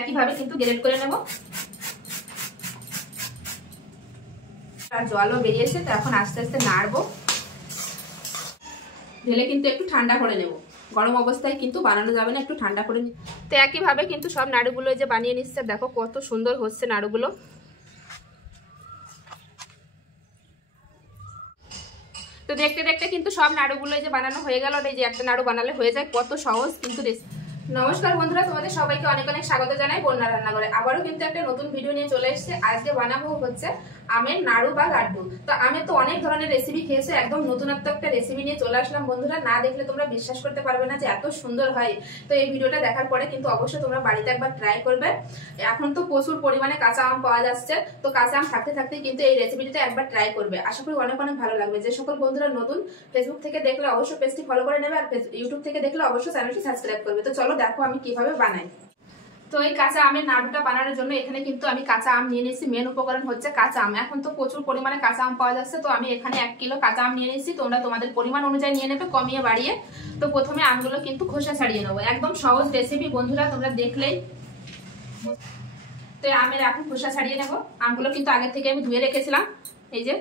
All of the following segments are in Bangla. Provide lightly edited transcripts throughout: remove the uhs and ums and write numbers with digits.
একইভাবে কিন্তু গ্রেট করে নেব। আর জলও বেরিয়েছে, তো এখন আস্তে আস্তে নাড়বো। ঢেলে কিন্তু একটু ঠান্ডা করে নেব, গরম অবস্থায় কিন্তু বানানো যাবে না, একটু ঠান্ডা করে নিই। তো একইভাবে কিন্তু সব নাড়ুগুলো যে বানিয়ে নিচ্ছে, দেখো কত সুন্দর হচ্ছে নাড়ুগুলো। তো দেখতে দেখতে কিন্তু সব নাড়ুগুলো যে বানানো হয়ে গেল। এই যে একটা নাড়ু বানালে হয়ে যায়, কত সহজ কিন্তু রেসিপি। নমস্কার বন্ধুরা, তোমাদের সবাইকে অনেক অনেক স্বাগত জানাই বন্যা রান্নাঘরে। আবারও কিন্তু একটা নতুন ভিডিও নিয়ে চলে এসেছে। আজকে বানাবো হচ্ছে আমের নাড়ু বা লাড্ডু। তো আমের তো অনেক ধরনের রেসিপি খেয়েছো, একদম নতুনত্ব একটা রেসিপি নিয়ে চলে আসলাম বন্ধুরা। না দেখলে তোমরা বিশ্বাস করতে পারবে না যে এত সুন্দর হয়। তো এই ভিডিওটা দেখার পরে কিন্তু অবশ্যই তোমরা বাড়িতে একবার ট্রাই করবে। এখন তো প্রচুর পরিমাণে কাঁচা আম পাওয়া যাচ্ছে, তো কাঁচা আম থাকতে থাকতে কিন্তু এই রেসিপিটা একবার ট্রাই করবে। আশা করি অনেক অনেক ভালো লাগবে। যে সকল বন্ধুরা নতুন ফেসবুক থেকে দেখলে অবশ্যই পেজটি ফলো করে নেবে, আর ইউটিউব থেকে দেখলে অবশ্যই চ্যানেলটি সাবস্ক্রাইব করবে। তো চলো দেখো আমি কিভাবে বানাই। তো এই কাঁচা আমের নাড়ুটা বানানোর জন্য এখানে কিন্তু আমি কাঁচা আম নিয়ে নিয়েছি। মেন উপকরণ হচ্ছে কাঁচা আম। এখন তো প্রচুর পরিমাণে কাঁচা আম পাওয়া যাচ্ছে, তো আমি এখানে 1 কিলো কাঁচা আম নিয়ে নিয়েছি। তোমরা তোমাদের পরিমাণ অনুযায়ী নিয়ে নেবে, কমিয়ে বাড়িয়ে। তো প্রথমে আমগুলো কিন্তু খোসা ছাড়িয়ে নেবো। একদম সহজ রেসিপি বন্ধুরা, তোমরা দেখলেই। তো আমের এখন খোসা ছাড়িয়ে নেবো। আমগুলো কিন্তু আগে থেকে আমি ধুয়ে রেখেছিলাম, এই যে।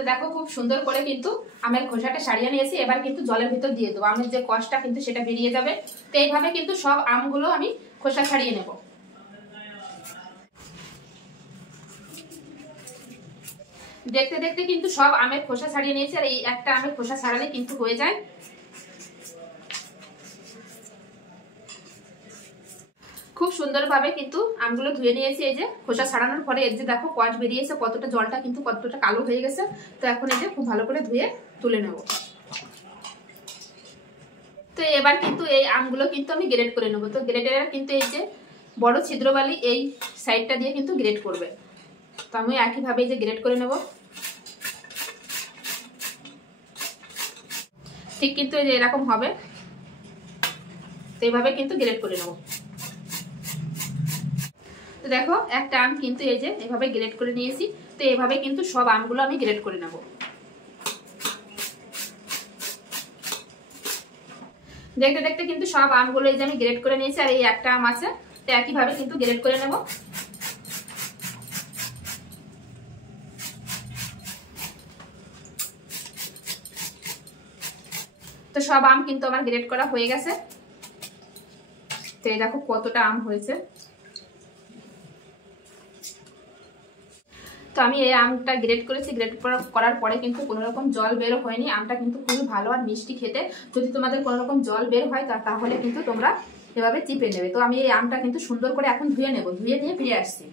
তো দেখো খুব সুন্দর করে কিন্তু আমের খোসাটা ছাড়িয়ে নিয়েছি। এবার কিন্তু জলের ভিতর দিয়ে দেবো, আমের যে কষটা কিন্তু সেটা বেরিয়ে যাবে। তো এইভাবে কিন্তু সব আমগুলো আমি খোসা ছাড়িয়ে নেব। দেখতে দেখতে কিন্তু সব আমের খোসা ছাড়িয়ে নিয়েছি, আর এই একটা আমের খোসা ছাড়ালে কিন্তু হয়ে যায়। খুব সুন্দরভাবে কিন্তু আমগুলো ধুয়ে নিয়েছি। এই যে খোসা ছাড়ানোর পরে এই যে দেখো কষ বেরিয়েছে, কতটা জলটা কিন্তু কতটা কালো হয়ে গেছে। তো এখন এই যে খুব ভালো করে ধুয়ে তুলে নেব। তো এবার কিন্তু এই আমগুলো কিন্তু আমি গ্রেড করে নেব। তো গ্রেডের কিন্তু এই যে বড় ছিদ্রবালি এই সাইডটা দিয়ে কিন্তু গ্রেড করবে। তো আমি একইভাবে এই যে গ্রেড করে নেব। ঠিক কিন্তু এই যে এরকম হবে। তো এইভাবে কিন্তু গ্রেড করে নেব। তো দেখো একটা আম কিন্তু এই যে এভাবে গ্রেড করে নিয়েছি। তো এভাবে কিন্তু সব আমগুলো আমি গ্রেড করে নেব। দেখতে দেখতে কিন্তু সব আমগুলো এই যে আমি গ্রেড করে নিয়েছি, আর এই একটা আম আছে। তো একইভাবে কিন্তু গ্রেড করে নেব। তো সব আম কিন্তু আমার গ্রেড করা হয়ে গেছে। তো এই দেখো কতটা আম হয়েছে। তো আমি এই আমটা গ্রেড করেছি। গ্রেড করার পরে কিন্তু কোনো রকম জল বের হয়নি। আমটা কিন্তু খুবই ভালো আর মিষ্টি খেতে। যদি তোমাদের কোনো রকম জল বের হয় তাহলে কিন্তু তোমরা এভাবে চিপে নেবে। তো আমি এই আমটা কিন্তু সুন্দর করে এখন ধুয়ে নেব। ধুয়ে নিয়ে ফিরে আসছি।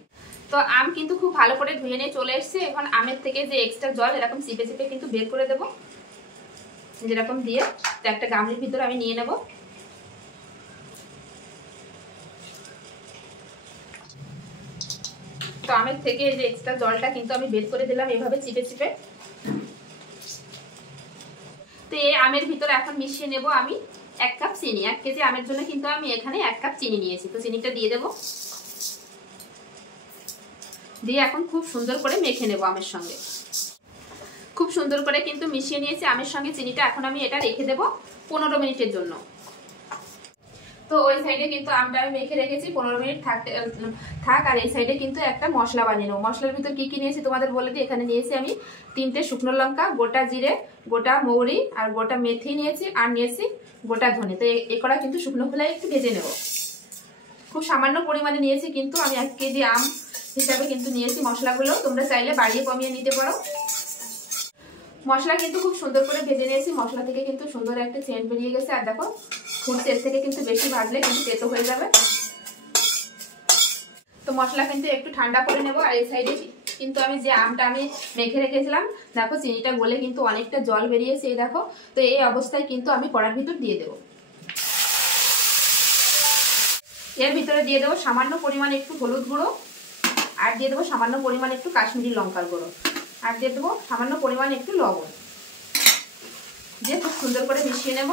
তো আম কিন্তু খুব ভালো করে ধুয়ে নিয়ে চলে এসেছি। এখন আমের থেকে যে এক্সট্রা জল এরকম চিপে চিপে কিন্তু বের করে দেবো, যেরকম দিয়ে। তো একটা গামলির ভিতরে আমি নিয়ে নেব। তো আমের থেকে এই যে এক্সট্রা জলটা কিন্তু আমি বের করে দিলাম এভাবে চিপে চিপে। তো এই আমের ভিতরে এখন মিশিয়ে নেব আমি 1 কাপ চিনি। 1 কেজি আমের জন্য কিন্তু আমি এখানে 1 কাপ চিনি নিয়েছি। তো চিনিটা দিয়ে দেব। দিয়ে এখন খুব সুন্দর করে মেখে নেব আমের সঙ্গে। খুব সুন্দর করে কিন্তু মিশিয়ে নিয়েছি আমের সঙ্গে চিনিটা। এখন আমি এটা রেখে দেব 15 মিনিটের জন্য। তো ওই সাইডে কিন্তু আমটা আমি মেখে রেখেছি, 15 মিনিট থাক। আর এই সাইডে কিন্তু একটা মশলা বানিয়ে নেবো। মশলার ভিতর কি কি নিয়েছি তোমাদের বলে দিই। এখানে নিয়েছি আমি 3টে শুকনো লঙ্কা, গোটা জিরে, গোটা মৌরি আর গোটা মেথি নিয়েছি, আর নিয়েছি গোটা ধনে। তো এ করা কিন্তু শুকনো খোলায় একটু ভেজে নেব। খুব সামান্য পরিমাণে নিয়েছি, কিন্তু আমি 1 কেজি আম হিসাবে কিন্তু নিয়েছি মশলাগুলো। তোমরা চাইলে বাড়িয়ে কমিয়ে নিতে পারো। মশলা কিন্তু খুব সুন্দর করে ভেজে নিয়েছি। মশলা থেকে কিন্তু সুন্দর একটা সেন্ট বেরিয়ে গেছে। আর দেখো ফুটছে, এর থেকে কিন্তু বেশি ভাজলে কিন্তু তেতো হয়ে যাবে। তো মশলা কিন্তু একটু ঠান্ডা করে নেব। আর এই সাইডে কিন্তু আমি যে আমটা আমি মেখে রেখেছিলাম, দেখো চিনিটা গলে কিন্তু অনেকটা জল বেরিয়েছে, এই দেখো। তো এই অবস্থায় কিন্তু আমি কড়ার ভিতর দিয়ে দেব। এর ভিতরে দিয়ে দেবো সামান্য পরিমাণ একটু হলুদ গুঁড়ো, আর দিয়ে দেবো সামান্য পরিমাণ একটু কাশ্মীরি লঙ্কার গুঁড়ো, আর দিয়ে দেবো সামান্য পরিমাণ একটু লবণ। দিয়ে খুব সুন্দর করে মিশিয়ে নেব।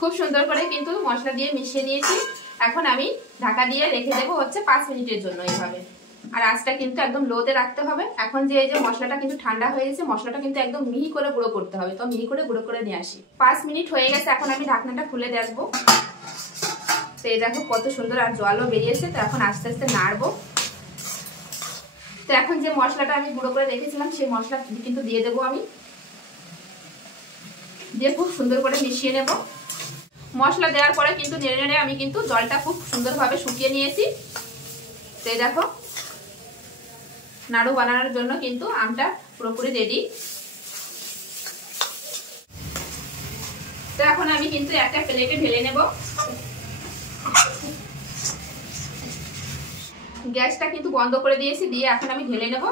খুব সুন্দর করে কিন্তু মশলা দিয়ে মিশিয়ে নিয়েছি। এখন আমি ঢাকা দিয়ে রেখে দেবো হচ্ছে 5 মিনিটের জন্য এইভাবে। আর আঁচটা কিন্তু একদম লোতে রাখতে হবে। এখন যে এই যে মশলাটা কিন্তু ঠান্ডা হয়ে গেছে, মশলাটা কিন্তু একদম মিহি করে গুঁড়ো করতে হবে। তো মিহি করে গুঁড়ো করে নিয়ে আসি। 5 মিনিট হয়ে গেছে, এখন আমি ঢাকনাটা খুলে দেখবো। তো এই দেখো কত সুন্দর আর জলও বেরিয়েছে। তো এখন আস্তে আস্তে নাড়বো। তো এখন যে মশলাটা আমি গুঁড়ো করে রেখেছিলাম সেই মশলা কিন্তু দিয়ে দেবো আমি, দিয়ে খুব সুন্দর করে মিশিয়ে নেব। মশলা দেওয়ার পরে কিন্তু নেড়ে নেড়ে আমি কিন্তু জলটা খুব সুন্দরভাবে শুকিয়ে নিয়েছি। তো এই দেখো নাড়ু বানানোর জন্য কিন্তু আমটা পুরোপুরি রেডি। তো এখন আমি কিন্তু একটা প্লেটে ঢেলে নেব। গ্যাসটা কিন্তু বন্ধ করে দিয়েছি, দিয়ে এখন আমি ঢেলে নেব।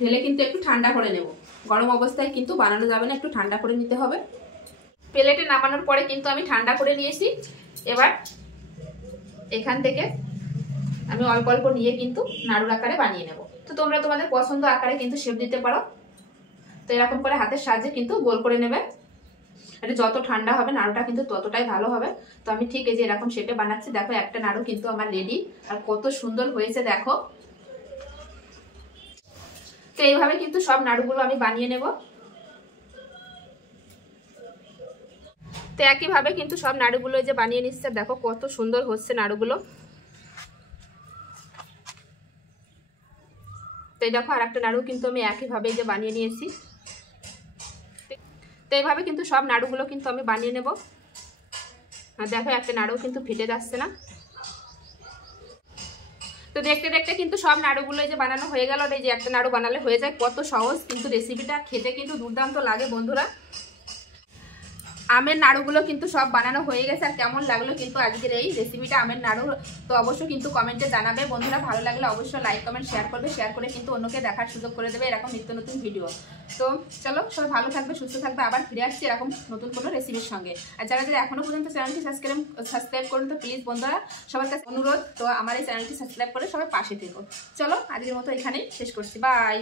ঢেলে কিন্তু একটু ঠান্ডা করে নেব। গরম অবস্থায় কিন্তু বানানো যাবে না, একটু ঠান্ডা করে নিতে হবে। প্লেটে নামানোর পরে কিন্তু আমি ঠান্ডা করে নিয়েছি। এবার এখান থেকে আমি অল্প অল্প নিয়ে কিন্তু নাড়ুর আকারে বানিয়ে নেব। তো তোমরা তোমাদের পছন্দ আকারে কিন্তু শেপ দিতে পারো। তো এরকম করে হাতের সাহায্যে কিন্তু গোল করে নেবে। এটা যত ঠান্ডা হবে নাড়ুটা কিন্তু ততটাই ভালো হবে। তো আমি ঠিক এই যে এরকম শেপে বানাচ্ছি। দেখো একটা নাড়ু কিন্তু আমার রেডি, আর কত সুন্দর হয়েছে দেখো। তো এইভাবে কিন্তু সব নাড়ুগুলো আমি বানিয়ে নেব। তো একইভাবে কিন্তু সব নাড়ুগুলো যে বানিয়ে নিচ্ছে, দেখো কত সুন্দর হচ্ছে নাড়ুগুলো। তো এই দেখো আর একটা নাড়ু কিন্তু আমি একইভাবে যে বানিয়ে নিয়েছি। তো এইভাবে কিন্তু সব নাড়ুগুলো কিন্তু আমি বানিয়ে নেব। আর দেখো একটা নাড়ু কিন্তু ফেটে যাচ্ছে না। তো দেখতে দেখতে কিন্তু সব নাড়ুগুলো যে বানানো হয়ে গেল। এই যে একটা নাড়ু বানালে হয়ে যায়, কত সহজ কিন্তু রেসিপিটা, খেতে কিন্তু দুর্দান্ত লাগে বন্ধুরা। আমের নাড়ুগুলো কিন্তু সব বানানো হয়ে গেছে। আর কেমন লাগলো কিন্তু আজকের এই রেসিপিটা আমের নাড়ু, তো অবশ্যই কিন্তু কমেন্টে জানাবে বন্ধুরা। ভালো লাগলে অবশ্যই লাইক কমেন্ট শেয়ার করবে, শেয়ার করে কিন্তু অন্যকে দেখার সুযোগ করে দেবে এরকম নিত্য নতুন ভিডিও। তো চলো সবাই ভালো থাকবে, সুস্থ থাকবে, আবার ফিরে আসছি এরকম নতুন কোনো রেসিপির সঙ্গে। আর যারা যারা এখনো পর্যন্ত চ্যানেলটি সাবস্ক্রাইব করুন, তো প্লিজ বন্ধুরা সবার কাছে অনুরোধ, তো আমার এই চ্যানেলটি সাবস্ক্রাইব করে সবাই পাশে থেকো। চলো আজকের মতো এখানেই শেষ করছি, বাই।